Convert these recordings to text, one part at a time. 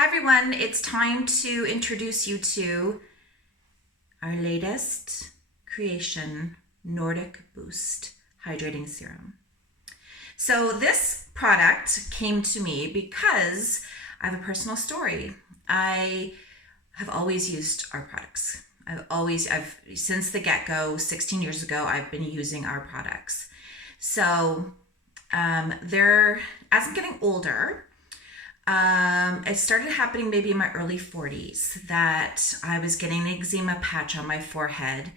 Hi everyone, it's time to introduce you to our latest creation, Nordic Boost Hydrating Serum. So this product came to me because I have a personal story. I have always used our products. Since the get-go, 16 years ago, I've been using our products. So as I'm getting older, it started happening maybe in my early 40s that I was getting an eczema patch on my forehead,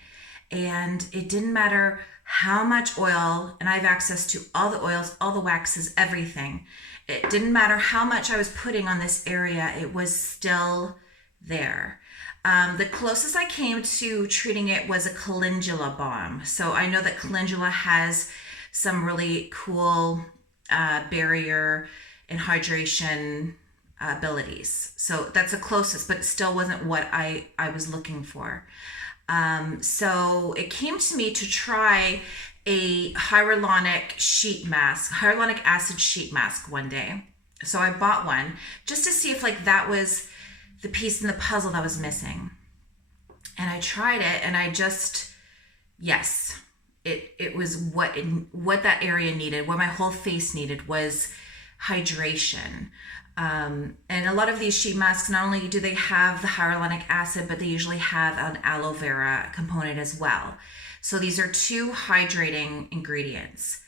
and it didn't matter how much oil, and I have access to all the oils, all the waxes, everything. It didn't matter how much I was putting on this area, it was still there. The closest I came to treating it was a calendula balm. So I know that calendula has some really cool barrier and hydration abilities. So that's the closest, but it still wasn't what I was looking for. So it came to me to try a hyaluronic acid sheet mask one day. So I bought one just to see if that was the piece in the puzzle that was missing. And I tried it, and yes, it was what that area needed, what my whole face needed was hydration. And a lot of these sheet masks, not only do they have the hyaluronic acid, but they usually have an aloe vera component as well. So these are two hydrating ingredients.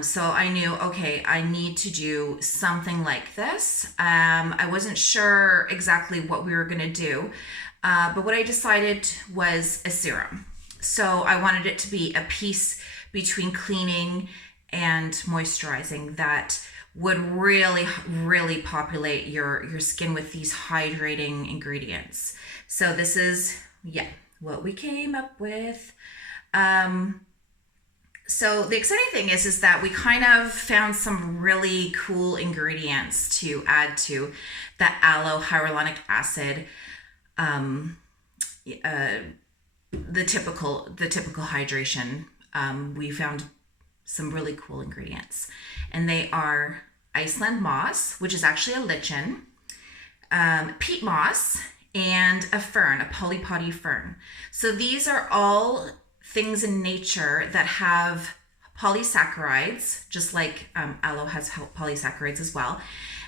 So I knew, okay, I need to do something like this. I wasn't sure exactly what we were going to do, but what I decided was a serum. So I wanted it to be a piece between cleaning and moisturizing that would really, really populate your skin with these hydrating ingredients. So this is, what we came up with. So the exciting thing is that we kind of found some really cool ingredients to add to the aloe hyaluronic acid, the typical hydration. We found some really cool ingredients, and they are Iceland moss, which is actually a lichen, peat moss, and a fern, a polypody fern. So these are all things in nature that have polysaccharides, just like aloe has polysaccharides as well.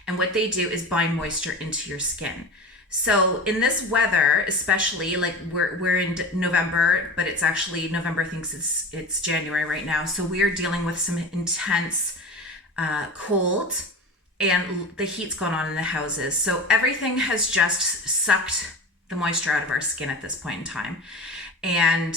And what they do is bind moisture into your skin. So in this weather, especially, we're in November, but it's actually November thinks it's January right now. So we are dealing with some intense cold, and the heat's gone on in the houses. So everything has just sucked the moisture out of our skin at this point in time. And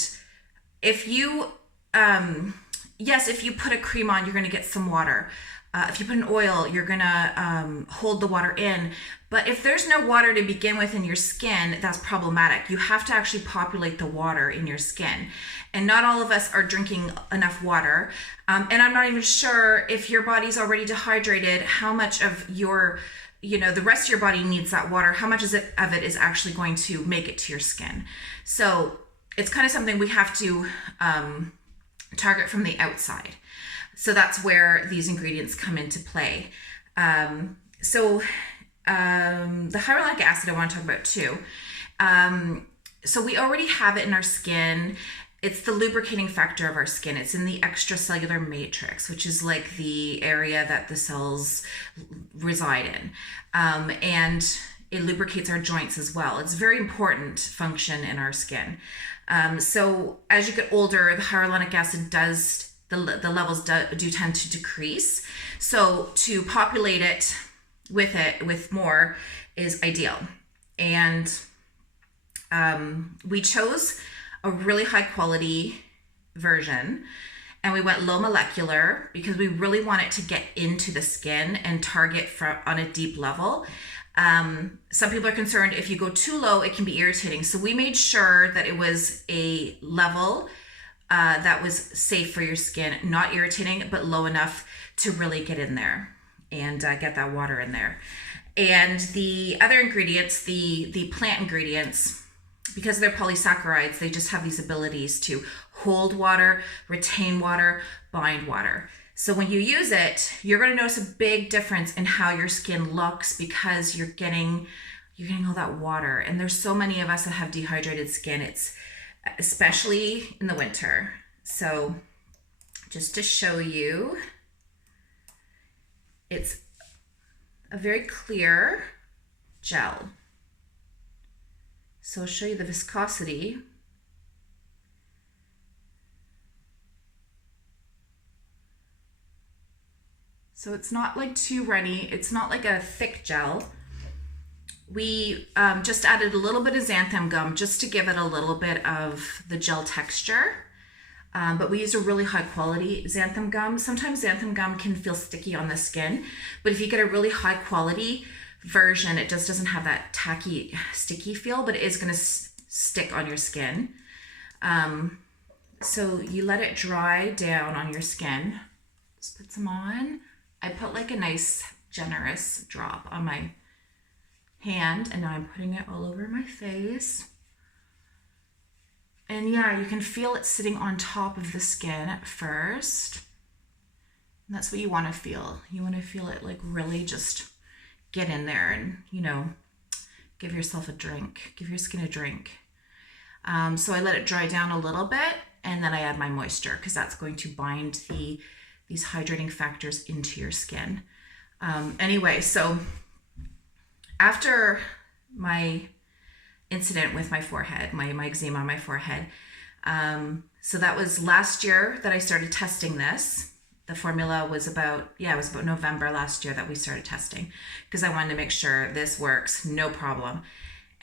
if you, if you put a cream on, you're going to get some water. If you put an oil, you're going to hold the water in. But if there's no water to begin with in your skin, that's problematic. You have to actually populate the water in your skin. And not all of us are drinking enough water. And I'm not even sure if your body's already dehydrated, how much of the rest of your body needs that water, how much of it is actually going to make it to your skin. So it's kind of something we have to target from the outside. So that's where these ingredients come into play. The hyaluronic acid I want to talk about too. So we already have it in our skin. It's the lubricating factor of our skin. It's in the extracellular matrix, which is like the area that the cells reside in. And it lubricates our joints as well. It's a very important function in our skin. So as you get older, the hyaluronic acid the levels do tend to decrease. So to populate it with more is ideal. And we chose a really high quality version, and we went low molecular because we really want it to get into the skin and target on a deep level. Some people are concerned if you go too low, it can be irritating. So we made sure that it was a level that was safe for your skin, not irritating, but low enough to really get in there and get that water in there. And the other ingredients, the plant ingredients, because they're polysaccharides, they just have these abilities to hold water, retain water, bind water. So when you use it, you're going to notice a big difference in how your skin looks because you're getting all that water. And there's so many of us that have dehydrated skin. It's especially in the winter. So just to show you, it's a very clear gel. So I'll show you the viscosity. So it's not like too runny. It's not like a thick gel. We just added a little bit of xanthan gum just to give it a little bit of the gel texture. But we used a really high quality xanthan gum. Sometimes xanthan gum can feel sticky on the skin, but if you get a really high quality version, it just doesn't have that tacky, sticky feel, but it is gonna stick on your skin. So you let it dry down on your skin. Just put some on. I put like a nice generous drop on my hand, and now I'm putting it all over my face. And yeah, you can feel it sitting on top of the skin at first. And that's what you want to feel. You want to feel it like really just get in there and, you know, give yourself a drink, give your skin a drink. So I let it dry down a little bit, and then I add my moisture because that's going to bind these hydrating factors into your skin. Anyway, so after my incident with my forehead, my eczema on my forehead, so that was last year that I started testing this. The formula was about November last year that we started testing because I wanted to make sure this works, no problem.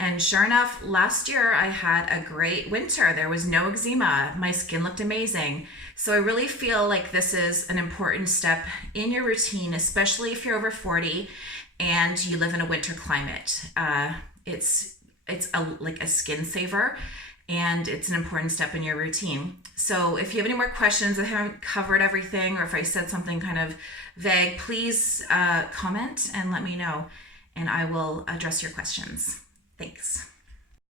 And sure enough, last year I had a great winter. There was no eczema. My skin looked amazing. So I really feel like this is an important step in your routine, especially if you're over 40 and you live in a winter climate. It's like a skin saver, and it's an important step in your routine. So if you have any more questions, I haven't covered everything, or if I said something kind of vague, please comment and let me know, and I will address your questions. Thanks.